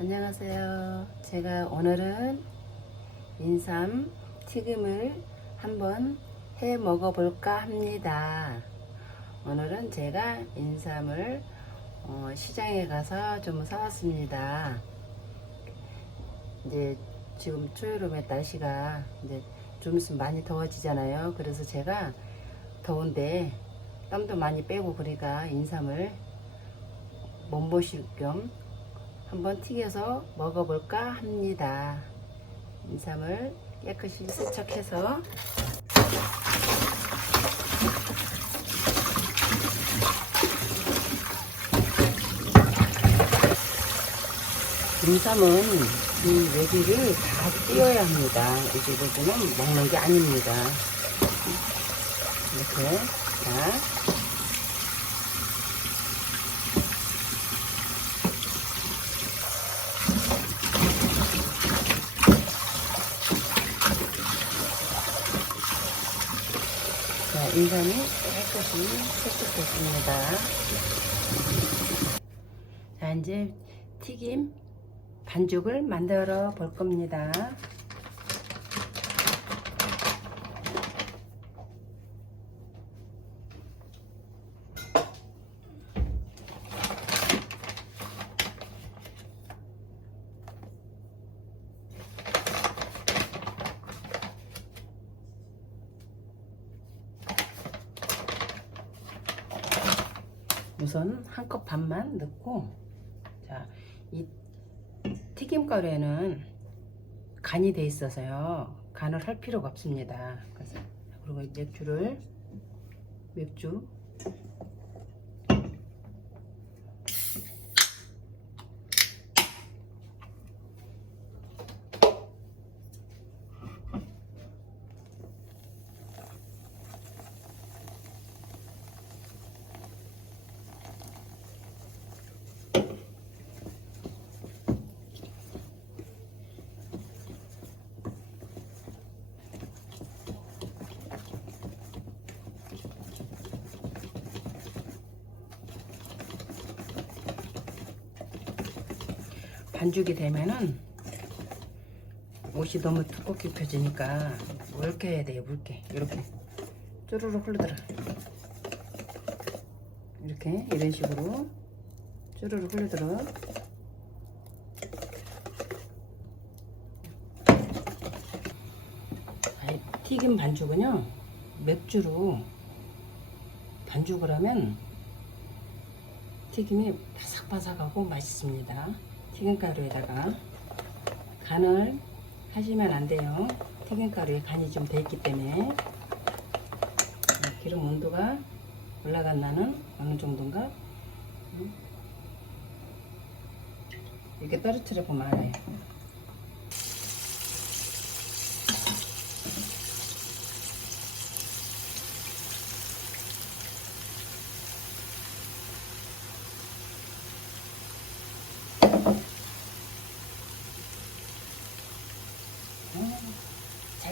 안녕하세요. 제가 오늘은 인삼 튀김을 한번 해 먹어볼까 합니다. 오늘은 제가 인삼을 어, 시장에 가서 좀 사왔습니다. 이제 지금 초여름에 날씨가 이제 좀 있으면 많이 더워지잖아요. 그래서 제가 더운데 땀도 많이 빼고 그러니까 인삼을 몸보실 겸 한번 튀겨서 먹어볼까 합니다. 인삼을 깨끗이 세척해서 인삼은 이 외기를 다 띄어야 합니다. 이제 부분은 먹는 게 아닙니다. 이렇게 자 인삼이 깨끗이 세척됐습니다. 자, 이제 튀김 반죽을 만들어 볼 겁니다. 우선 한 컵 반만 넣고 자, 이 튀김가루에는 간이 돼 있어서요. 간을 할 필요가 없습니다. 그래서 그리고 이 맥주를 맥주 반죽이 되면은 옷이 너무 두껍게 펴지니까 묽게 해야 돼요? 묽게. 이렇게. 쪼르륵 흐르더라. 이렇게 이런 식으로 흐르더라 아이, 튀김 반죽은요 맥주로 반죽을 하면 튀김이 바삭바삭하고 맛있습니다. 튀김가루에다가 간을 하시면 안 돼요. 튀김가루에 간이 좀 돼 있기 때문에 기름 온도가 올라간다는 어느 정도인가 음. 이렇게 떨어뜨려 보면 알아요.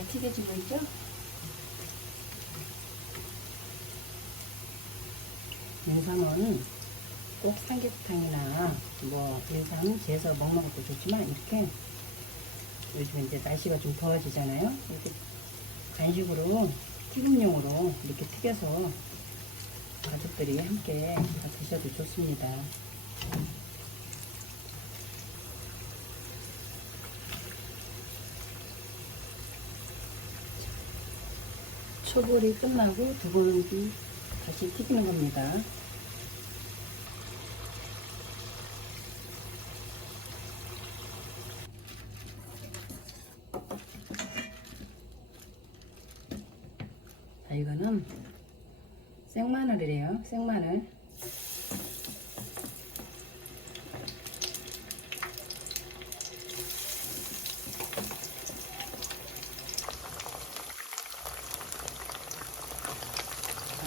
잘 튀겨지고 있죠? 인삼은 꼭 삼계탕이나 뭐 인삼 재서 먹는 것도 좋지만 이렇게 요즘 이제 날씨가 좀 더워지잖아요. 이렇게 간식으로 튀김용으로 이렇게 튀겨서 가족들이 함께 다 드셔도 좋습니다. 초벌이 끝나고 두 번 다시 튀기는 겁니다. 자, 이거는 생마늘이래요. 생마늘.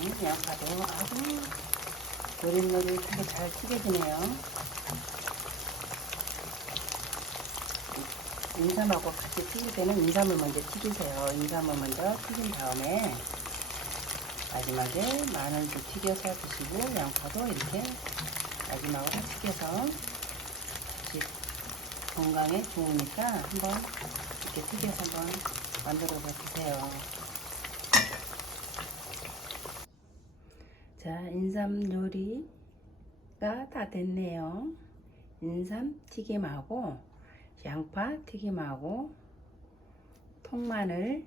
음, 양파도 아주 노릇노릇하게 잘 튀겨지네요. 인삼하고 같이 튀길 때는 인삼을 먼저 튀기세요. 인삼을 먼저 튀긴 다음에 마지막에 마늘도 튀겨서 드시고 양파도 이렇게 마지막으로 튀겨서 같이 건강에 좋으니까 한번 이렇게 튀겨서 한번 만들어 보세요. 자, 인삼 요리가 다 됐네요. 인삼 튀김하고 양파 튀김하고 통마늘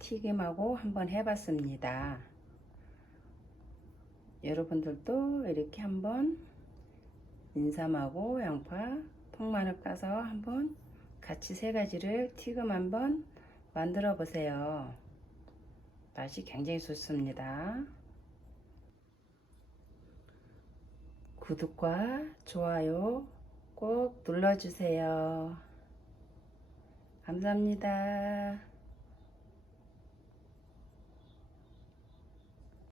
튀김하고 한번 해봤습니다. 여러분들도 이렇게 한번 인삼하고 양파, 통마늘 까서 한번 같이 세 가지를 튀김 한번 만들어 보세요. 맛이 굉장히 좋습니다. 구독과 좋아요 꼭 눌러주세요. 감사합니다.